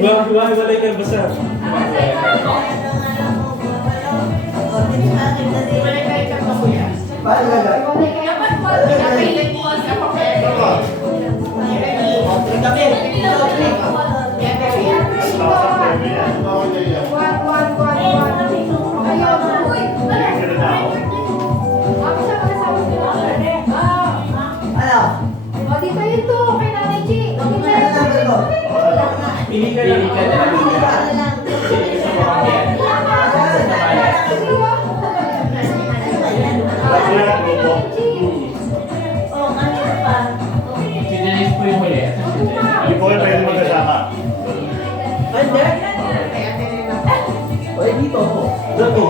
Walay ka basta. Paano gagawin? Pili ka lang. Sinanay po yung huli. Hindi po kayo pwede magkasama. Hindi. Oy, dito ako. Dito.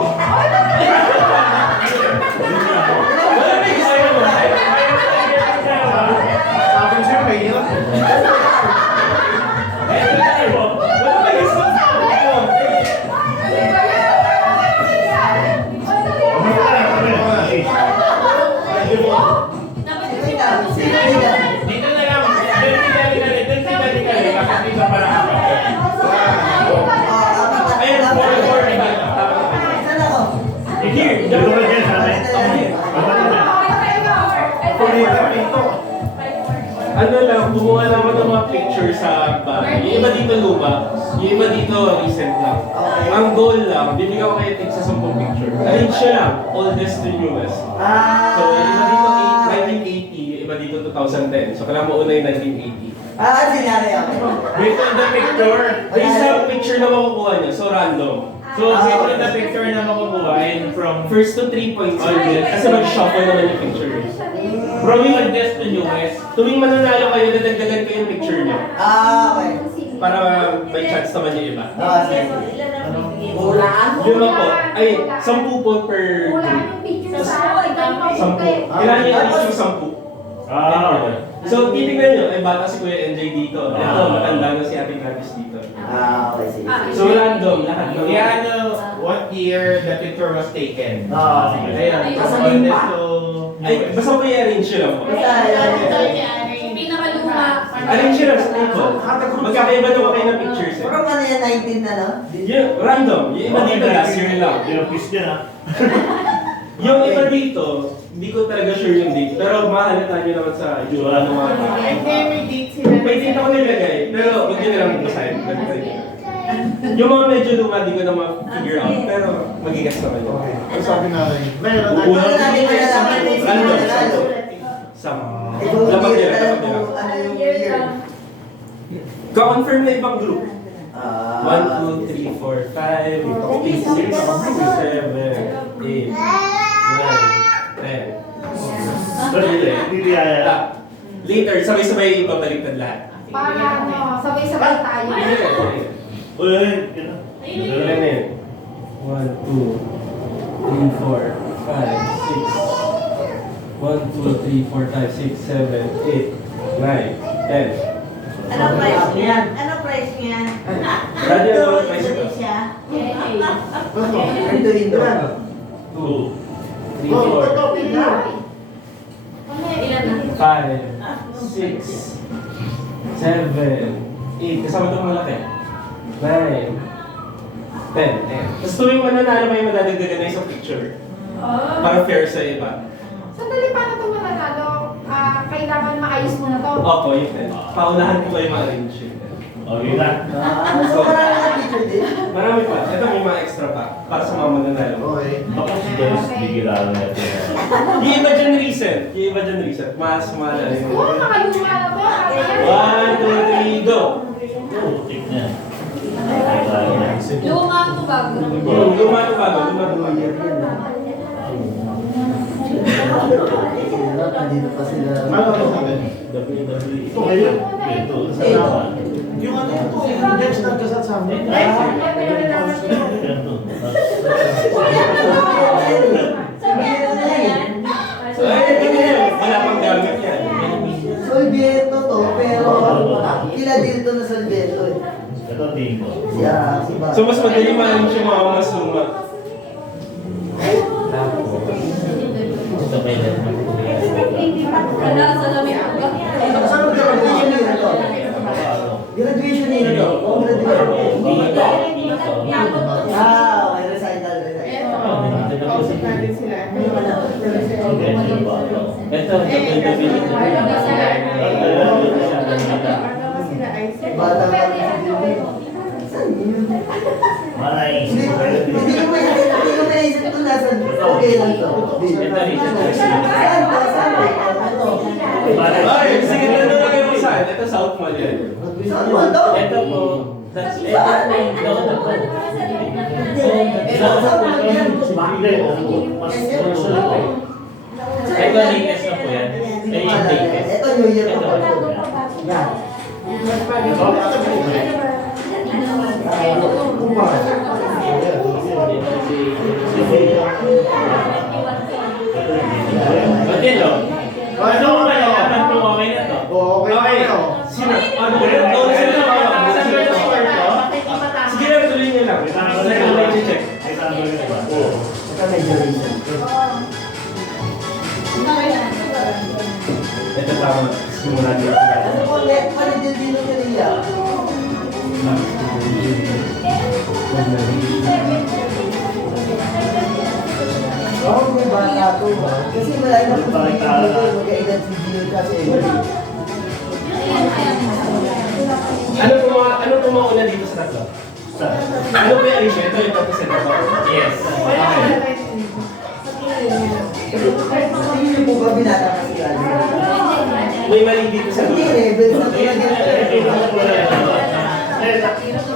Sabi ko sa'yo, may hirap. Dito na lang. Vertically. Bakit dito para apat? Ayun, 4. Saan ako? Here, Dito ka dyan sa amin. ano lang, gumawa lang ako ng mga picture sa bahay. Yung iba dito luma, yung iba dito recent lang. Okay. Ang goal lang, bibigyan ko kayo tig sa 10 picture. Arrange siya lang, oldest to newest. So, yung iba dito 1980, yung iba dito 2010. So, kailangan mo una yung 1980. Sinari ako. Based on the picture. Ay, isa picture na makukuha niya, so random. So, based on the picture na makukuha and from First to 3 points ulit, kasi mag-shuffle naman yung picture. from oldest to newest. Tuwing mananalo kayo, dadagdagan ko yung picture niyo. Okay. Para may chance naman yung iba. Sige. Yun lang po. Ay, 10 po per group. 10. Kailangan niyo i-reach yung 10. Okay. So, titignan nyo, ay bata si Kuya NJ dito. Ito, matanda na si Ate Gladys dito. Okay, sige. So, random, lahat ng... Kaya ano, what year the picture was taken? Sige. Ayun, from Sasabihin oldest pa. to Ay, basta ko i-arrange nyo lang po. Pinakaluma. Arrange nyo lang sa table. Magkakaiba naman kayo ng pictures eh. Pero ano yan, 19 na, no? Yung random, yung iba dito last year lang. Yung kiss niya na. Yung iba dito, hindi ko talaga sure yung date. Pero mahalata nyo naman sa yung ano mga may date ako nilagay, pero huwag nyo nilang basahin. Yung mga medyo luma, di ko na ma-figure out. Pero magigas naman yun. Ang sabi natin, meron. Ano natin malalaman kung sino Random, nanalo? Sama. Ikaw Dapat yung nila, alam dapat nila. kung ano yung year. Ka-confirm na ibang group. 1, Ah, 2, 3, 4, 5, 6, 7, 8, 9, 10. Hindi kaya. Later, sabay-sabay babaliktad lahat. Para ano, sabay-sabay tayo. Uy, yun. Ilan na yun? 1, 2, 3, 4, 5, 6. 1, 2, 3, 4, 5, 6, 7, 8, 9, 10. Anong price niyan? Anong price niyan? Radyo na naman price ito. Indonesia. ito yun doon. 2, 3, 4, 5, 6, 7, 8. Kasama itong malaki. 9, 10. Tapos tuwing mananalo kayo, madadagdagan na isang picture. Para fair sa iba. Sandali, paano ito mananalo? Kailangan maayos mo na to. Opo, yun. Paunahan ko kayo ma-arrange yun. Okay na. So, marami na picture din. Marami pa. Ito may mga extra pa. Para sa mga mananalo. Okay. Baka si Dennis, di kilala natin. Yung iba dyan recent. Yung iba dyan recent. Mas maalala yun. Oo, nakaluma na to. 1, 2, 3, go! Putik niya. Luma to bago. Luma to bago. Luma to bago. Dito pa sila. Ano ba sabi? WWE. Ito ngayon. Ito. Sa naman. Yung ano ito, yung Dennis nagkasat sa amin. Yan to. So, ayun, ganyan. Wala pang gamit yan. Solvieto to, pero kila dito na Solvieto eh. Ito tingin ko. Siya, si Ba. So, mas madali ma-arrange yung mga mas luma. ito kailan. Wala sa lamig ko. Saan ang graduation nila to? Graduation nila to? Oh, graduation. Ito, WWE. Bata pa. Hindi ko maisip kung nasan. Okay lang to. Ito rin. Saan ba? Saan ba? Ay, sige, tanong lang yung saan. Ito South Mall yan. Saan ba to? Ito po. Ito po. Ito latest na po yan. Ito yung latest. Ito New Year pa po. Yan. Ba't yun o? Ano mo malalaman kung okay na to? Okay. Sino? Ano ba yun? Doon sila na ako. Saan ba yung score ko? Sige lang, tuloy niyo lang. Saan ko lang i-check? Ito medyo recent. Ito tama. Simula niyo. Ano po, net pa rin din dito kanila. Oo, may bata to. Kasi malay na kung magka-edad si Gio kasi. Ano po mga una dito sa tatlo? Ano po yung Alicia? Ito yung tapos ito po? Yes. Okay. Hindi niyo po ba binata kasi May mali dito sa hindi, dulo. rebels na talaga.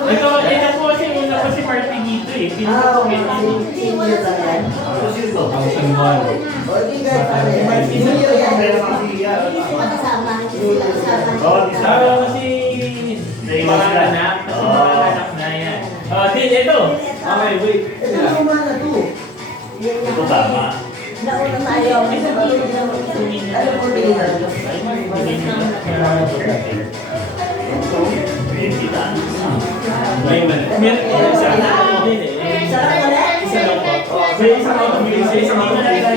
Ito po kasi una pa si Marty dito eh. Ah, okay. Senior lang yan. 2001. O, di guys, senior yan. Sabi kasi mga anak. Kasi mga anak na yan. Din, ito. Okay, wait. Ito naman na to. Ito tama. Nauna tayo. Ano po pinila? May mali. Meron ko isa. Din eh. Isa lang po. May isang automatic. May isang automatic.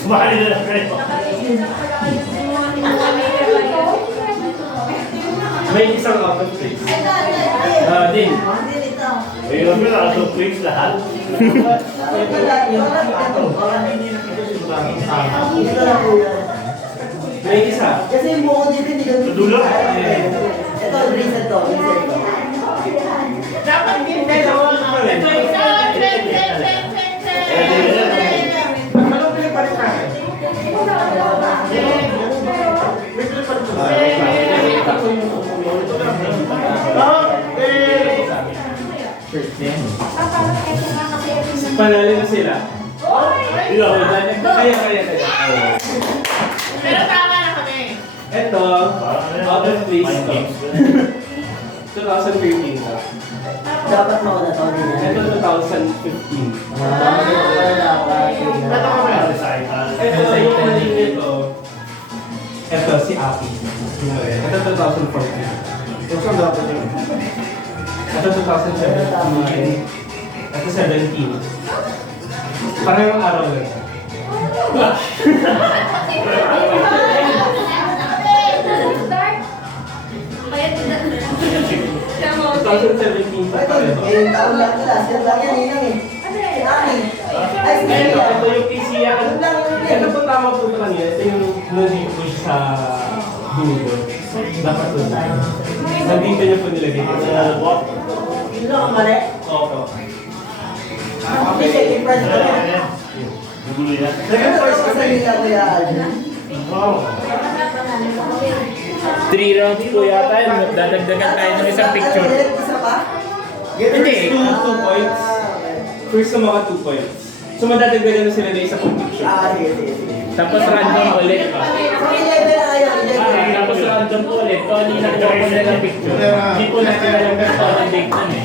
Sumali na lang kayo. May isang out of place. Din. Ayun mo na, so quick lahat. Ito na po yan. May isa. Kasi yung buko dito hindi ganun. Dulo? Ito, recent to. Recent to. Dapat din kayo. Ito yung anong pinipalit natin? Panalo na sila. Kaya. Pero tama na kami. Ito, out of place to. 2013 to. Dapat mauna to. Ito 2015. Ito yung mali nito. Ito si Aki. Ito 2014. Saan dapat yun? Ito 2017. Ito 17. Parang araw lang. Tama. 2017 pa Ito, pareho. ngayon taon lang nila. Siya lang yan, ninang eh. Si Aki. Ay, si Ito Aki. yung PCA. Ito po tama po ito lang yan. Ito yung nandito po siya sa dulo. Dapat po. Nandito niyo po nilagay dito. Ilo ang mali. Opo. Hindi, second prize ko yan. Second prize ko sa nila, Kuya Alvin. 3 rounds po yata yun. Dadagdagan tayo ng isang picture. Ano, isa pa? Hindi. Two points. First na mga 2 points. So madadagdagan na sila na isa pong picture. Sige. Tapos random ulit. Sige, level na kayo. Tapos random po ulit. Tony, nagkaroon po na ng picture. Hindi po natin alam kung saan ang date nun eh.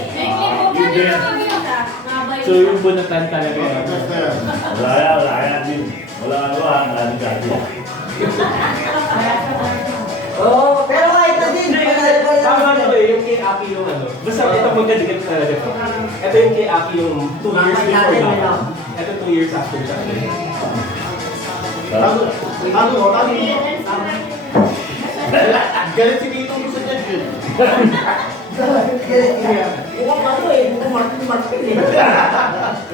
So yung bunutan talaga yun. Oo, pero kahit na din. Tama na ba yung kay Aki yung ano? Basta ito magkadigat talaga to. Ito yung kay Aki yung 2 years before na. Ito 2 years after siya. Ano? Galit si Dito mo sa judge yun. Mukhang ano eh, mukhang Martin eh.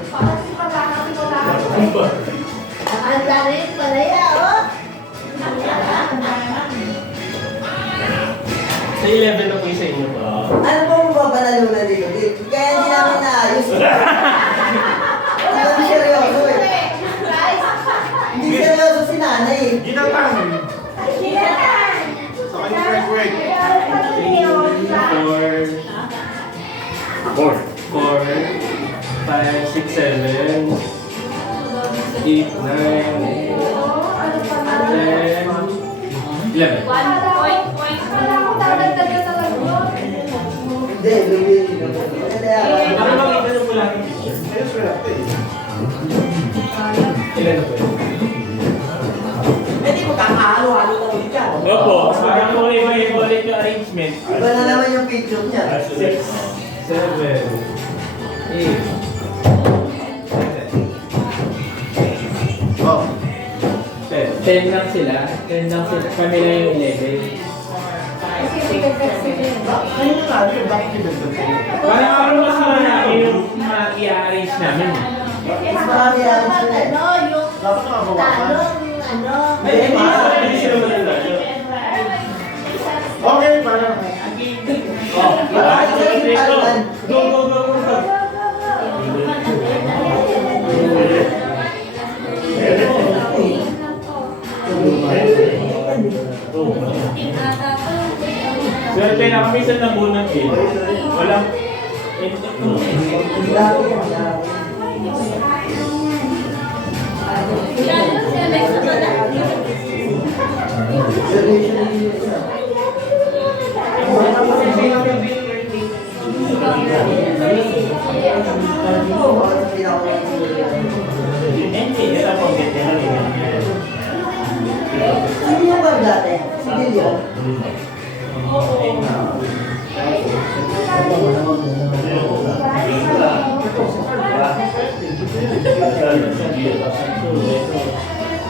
Parang si Pagkakang wala. Ang dami pala yan, oh. Sa 11 na po yung sa inyo po. Ano po mo ba panalunan dito? Kaya hindi namin naayos. Hindi seryoso eh. Hindi seryoso si nanay eh. Ginatang. Sa kanyang break. 4, 5, 6, 7, 8, 9, 10, 11. Wala akong dadagdag na talaga yun. Hindi, lumili. Kaya Baka makita na po lang yung picture. Ayos ko lang ito eh. Ilan na po yun? Hindi mo kakahalo-halo na ulit yan. Opo, magkakakulay ulit yung arrangement. iba na naman yung picture niya. 6, 7, 8, Oh. 10. 10 lang sila. 10 lang sila. Kami na yung 11. Kasi tigag-text sila. Kayo na lalo yung bakit pinagdagdag. Para mas malaki yung i-arrange namin. Mas marami yan sila eh. Ano, yung Dapat nakabawasan. talong, ano. Ay, hindi sila mananalo. Okay, parang. Oh, Bakit sila yung talunan? Go, go, go, go, go. Swerte na kami sa nabunot eh. Walang... Ang dami yan. Seryoso yun. Hindi, ito po. Sino yung ba dati? Si Dilio?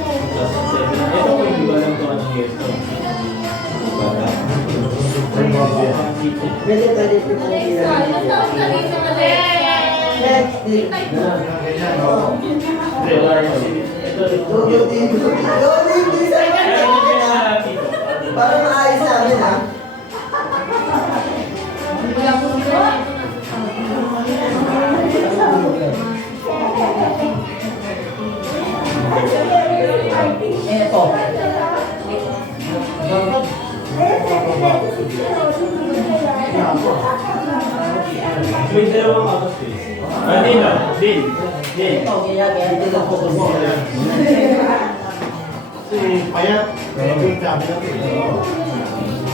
Ito po yung iba lang ito ang gesto. Pwede po po Next day. Para maayos namin ha. Eto. May dalawang out of space. Din lang. Din. Ito, kaya dito lang po mo. Kasi payat. Kaya yung kami natin.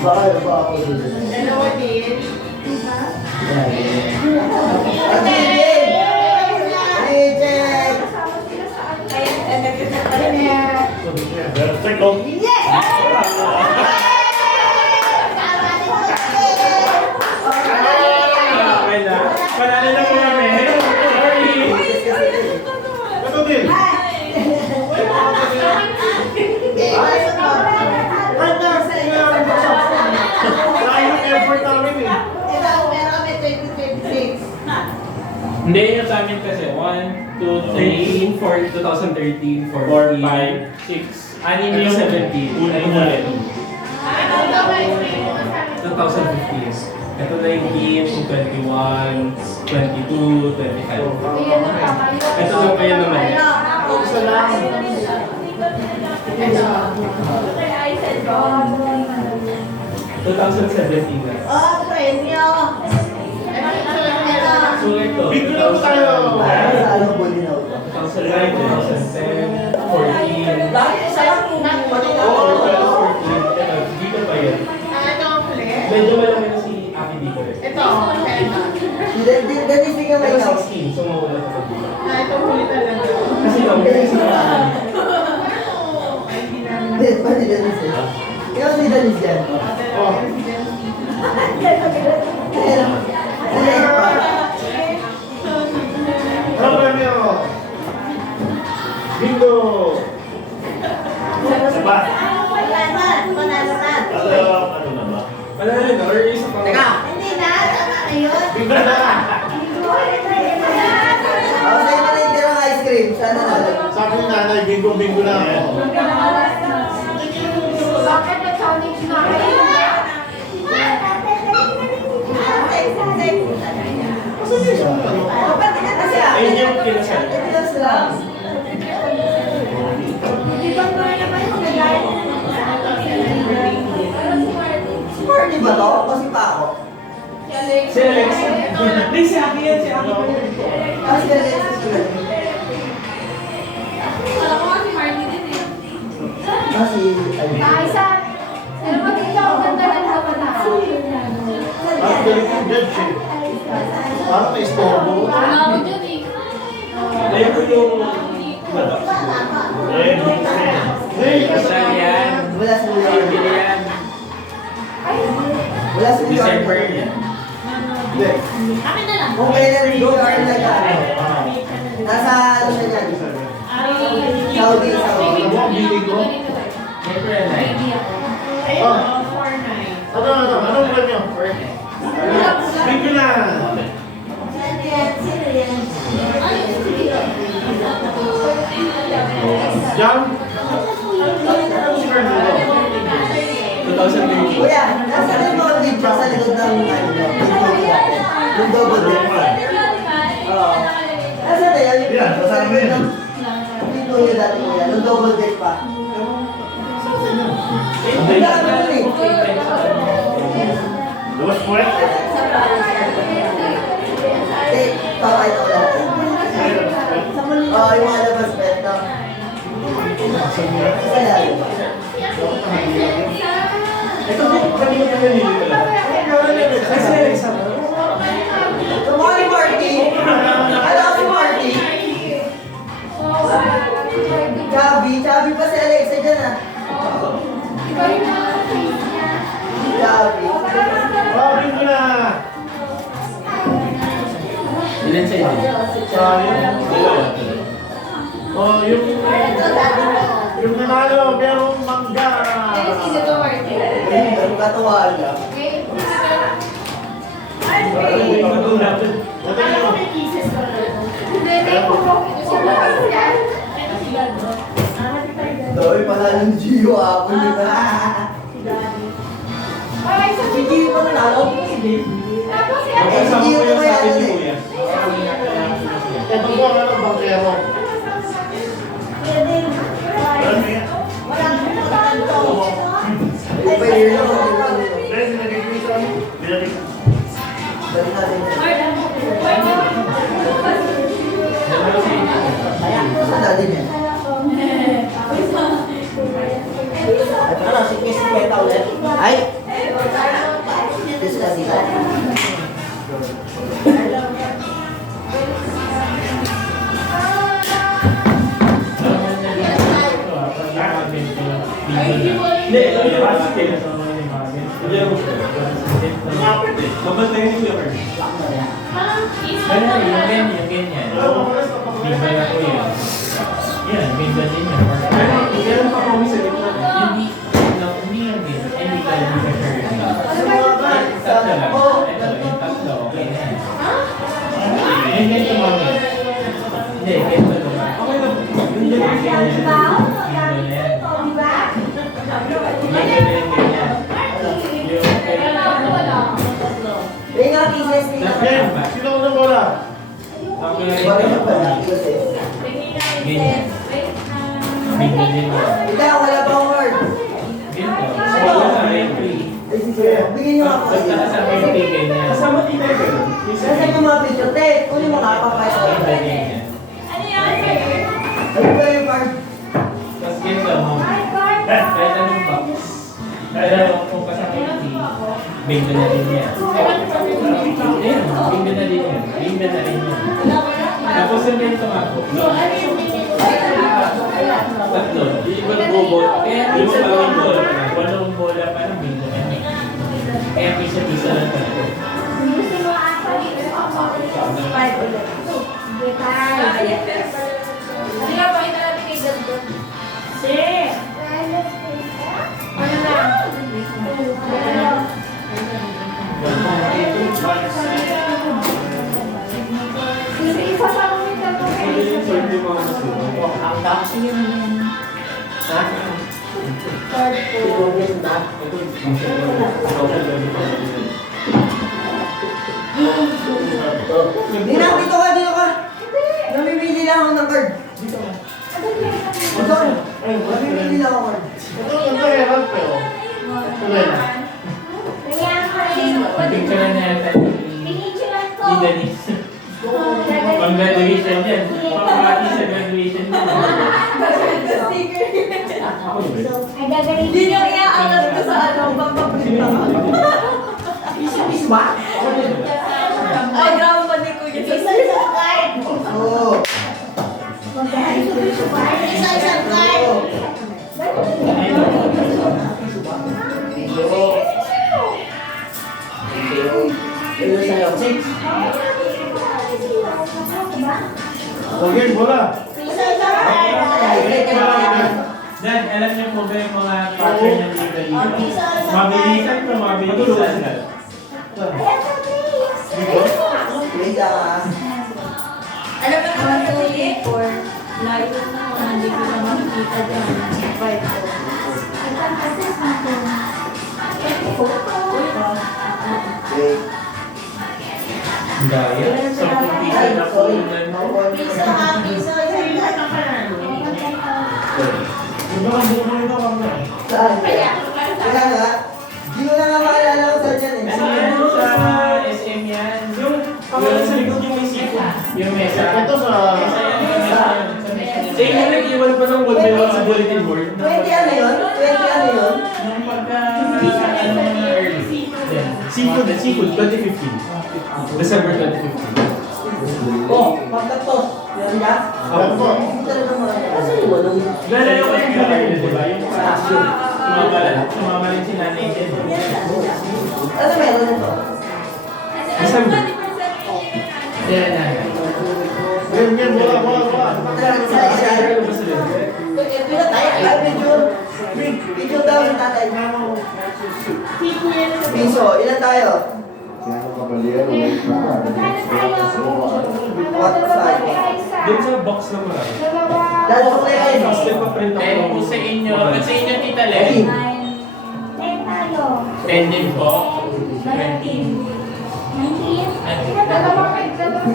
Baka ako dito. Dalawa din. Reject! Okay na. Panalo na po kami. Sorry. Ito din. Sayang yung effort namin eh. Pero kami 2026. Hindi yung sa amin kasi 1, 2, 3, 13, 4, 2013, 4, 14, 5, 6. Anim Ano yung 17? Ulit Ano ulit. 2015. Ito 19, 21, 22, 25. Ayan ang tama yun. Ito lang kaya naman. Isa lang. 2017 na. Oh, premyo. So ito. Big na po tayo. Sa anong ball din ako? 2009, 2010, 14. Bakit isa lang yung 14. Dito pa yan. Medyo malaki na si Aki dito eh. Ganit bigyan may Pero ikaw. 16, so mawala sa pagbulan. Kasi lang, Ganit sa Ganit pa si Dennis eh. Ikaw si Dennis yan. Oh. Sila pa. Ano premyo? Bingo! Wala na, panalo na. Ano naman? Bigla na. Ako sa'yo na lang ng ice cream. Sana na. Sabi ni nanay, bingo-bingo na ako. Bakit na challenge na kayo? Kasi di siya ano. Ayun yung kinasal. Party ba to? Kasi pa ako. Si Alex. Hindi, si Aki yan. Si Aki. Kasi Alexis ko lang. Kasi, ayun. Kaisa, sino ba dito ang ganda ng hapon na? Ang galing yung judge eh. Parang na-istorbo. Ayun ko yung... Bato. Hey, Kasal yan. Wala sa New York. Bili yan. Wala sa New York. December yan. Hindi. Kung kailan New York nag-ano. Nasa ano siya dyan? Saudi. Ano mo ang bilig ko? Siyempre na. Anong ba niyo? Bingo na. Jam? Si Fernando. 2020. Kuya, nasa na yung mga picture sa likod ng yung double deck. Oo. Nasa na yan? Yung Yan, picture sa kasama likod yan. ng dito yung dati kuya, yung double deck pa. Ang dami nun eh. Luwas po eh. Eh, papay ko lahat. Oo, yung mga labas bed, no? Isa yan. Ito din kanina ka nalilito lang. Ay, si Alex. Tumawag ni Marty. Alam si Marty. Chubby pa si Alexa dyan ah. Chubby. Oh, bingo na. Ilan sa inyo? Sayang. Oh, yung nanalo, merong mangga. Ang katuwaan lang. Dami pala ng Gio ako di ba? Si Gio pa nanalo? Magkasama ko yung sa akin ni Kuya. Ito po ang ano, bangkero. Ay, pa yun lang ako. Dahil nagiging sa ano? Binalik. Balik natin. Saan natin yan? At ano, si Kiss Kwenta ulit? Ay! Kiss kasi ka. Hindi, ito yung basket. Hindi yung mabantay ni Kuya Carl. Ganun, yung ganyan. Bimba na ko yan. Yan, bimba din yan. Meron pa kami sa gitna. Hindi yan din. Hindi ka lang sure. Tatlo lang. Ito, yung tatlo. Okay na yan. Yung ganito mami. Hindi, ganito naman. Okay lang. Hindi yan. Bimba na yan. Bimba na yung ganyan. May nga pieces nila. Jen, sino ko na bola? Ako na Baka rin. na pala. Kasi. Ganyan. Bimba din yan. Hindi, wala pa akong word. Ganito. Wala na yung free. Ay, sige. Bigyan niyo ako Basta kasama yung tigay niya. Kasama din tayo ganun. Nasaan yung mga picture? Te, kunin mo nga papay ko. Bimba din yan. Ano ba yung card? Tapos ganito, ma'am. Kahit anong box. Pero kung kasama yung tea, bingo na din yan. Ayun, bingo na din yan. Bingo na rin yan. Tapos yung ganito nga po. Tatlo. Ibang bubol. Kaya minsan bawang bola. Walong bola pa ng bingo na yan. Kaya pisa-pisa lang tayo. Ano na? Sige na yan. Card po. Dito ka. Namimili lang ako ng card. Dito ka. Dito ka. Namimili lang ako card. Ito hirap pero. Tuloy na. Picture na yata ni Denise. Pang-graduation yan. Pang-party sa graduation yan. Ako ba? Hindi niyo i-alam ko sa ano, papaprint ako. Is ba? Ay, grabe pa ni Kuya. Isa-isang card. Oo. Isa-isang card. Ito sa'yo. Okay, bola. Isa-isang card. Dan, alam niyo po ba yung mga pattern ng dito dito? Mabilisan to, mabilisan. Wait lang ah. Alam mo naman ito or live na hindi ko na makikita dyan. Right po. Wait. Gaya. So, kung piso na po yun. Piso ha, piso. Diba ang buko nito kami? Saan? Kaya nga. Hindi ko na nga maalala ko saan yan eh. Ano sa SM yan? Yung pangalan sa likod yung may siko. Yung mesa. Ito sa... Mesa yan, yung mesa yan. Sa mesa. Eh, yung nag-iwan pa ng one by one sa bulletin board. 20 ano yun? 20 ano yun? Nung pagka, ano mga early. Yan. Seafood, 2015. December 2015. Oh, pagkatos. Yan ka? Alam ko. Hindi talaga maalala. Kasi yung walang... Nalala ko yung buhay niya, di ba? Yung sumama rin si nanay din. Ano meron nito? December. Yan na. Yan, bola. Isa. Ito na tayo. Ay, video daw yung tatay. Piso, ilan tayo? Doon sa box na marami. Lalo ko kayo. Tapos nagpa-print ako. Dahil po sa inyo, at sa inyo tita Len, 10 din po. 20. Dalawa sa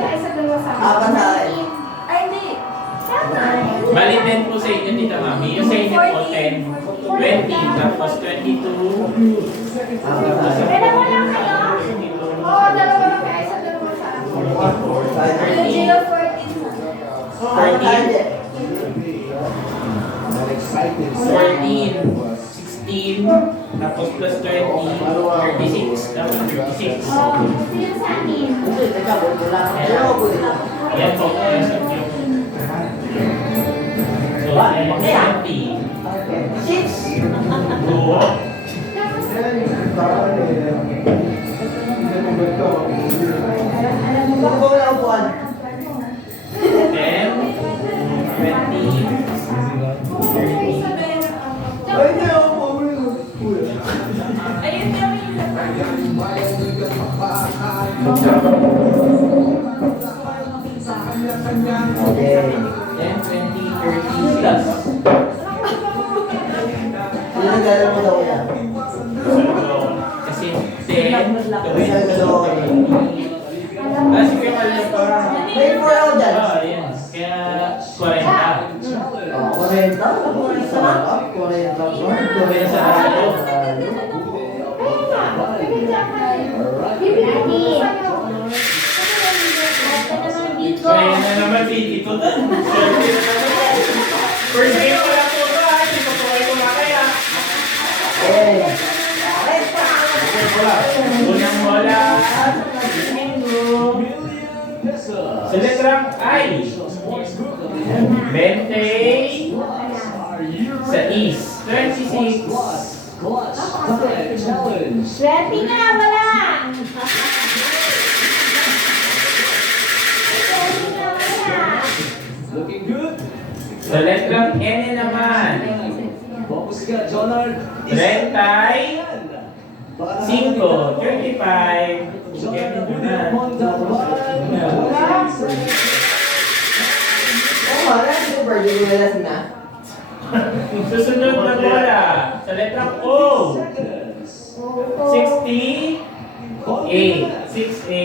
isa, dalawa sa akin. Apat sa akin. Ay, hindi. Bali 10 po sa inyo tita Mami. Yung sa inyo po 10. 20. Tapos 22. Dalawa lang kayo? Oo, dalawa lang kayo, isa, dalawa sa akin. 14. 16, tapos plus 20, 36, tapos 36. Sino sa akin? Hindi, teka, wala. Ano ko dito? Yan po, yung sa inyo. So, 20. 6. Oo. Ano ba wala upuan? 10, 20, 30. Ay, hindi ako Ayun kami sa Okay. 10, 20, 30 plus. Ilan gala mo daw yan? Kasi 10, Isa galaw ko yan. Kasi kaya kaya pa. May 4 ako dyan. Oo, yan. Kaya 40. 40? 40 sa araw. Kaya na naman si Tito doon. First game ko lang po ba? Hindi ko po kayo kumakaya. Unang bola. Sa letrang I. 20. Sa East. 26. Swerte na, wala! Sa letrang N naman. 30. 5, 35. Kevin Dunan. Oh, wala. Hindi ko birthday Dulas na. Susunod na bola. Sa letrang O. 60. A. 6A.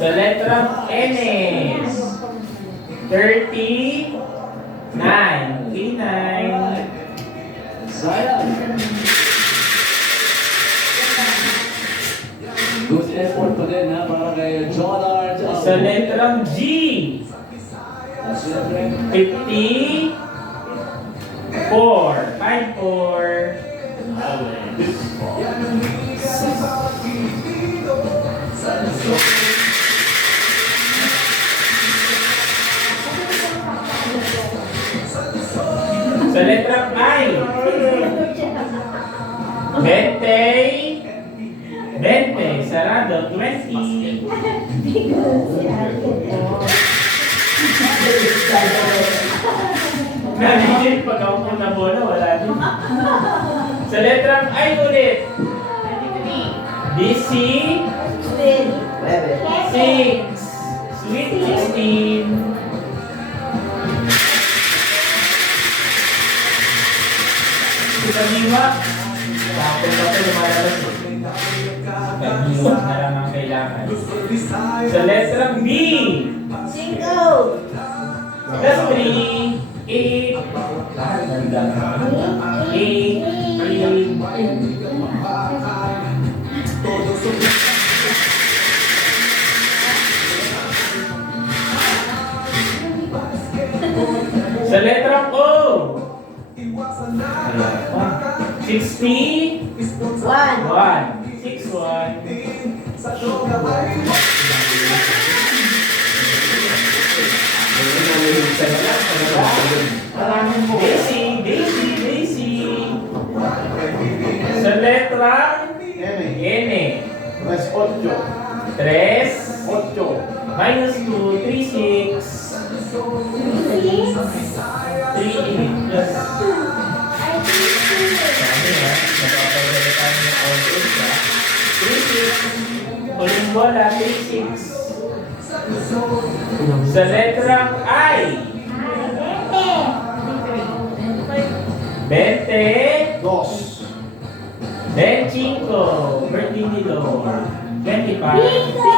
Sa letrang N. 39. K9. Good effort pa din ha, para kay John R. Sa letrang G. 54. 54. Sa letrang I. 20. Sarado. 20. Naligid pag ako po na bola, wala din. Sa letrang I ulit. DC. 6. Sweet 16. Kaniwa. Tapos ako lumalabas. Kaniwa na lang ang kailangan. Sa letrang B. 5. Plus 3. 8. Ganda. 8. Sa letrang O. 60. 1. 61. Daisy. Sa letrang N. Mas 8. 3. 8. Minus 2. 3, 6. 3, 8 plus. Sabi ha, napapagalitan niyo ang ultra. 3, 6. Uling bola, 3, 6. Sa letrang I. 20. 2. 25. Birthday ni Lord. 25.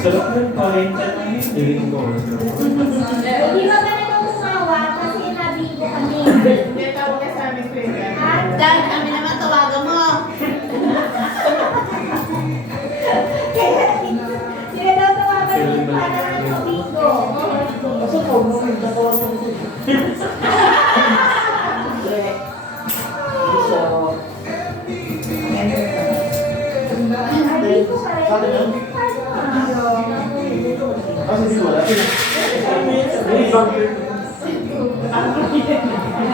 Sarap ng 40 na yun. Tingin ko. Hindi ba ka na tumawa kasi nabigo kami. Hindi, tawag ka sa amin ko yun. Dan, kami naman tawagan mo. Kaya daw tawagan mo para ng bingo. Kasi po, nung nagkakawa ng Sabi niyo? Kasi di wala.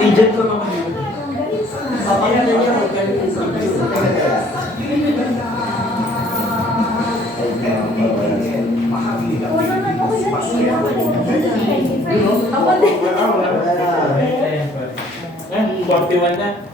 agent ko naman yun. Papakita niya magkano yung picture. Ako din. 41 na.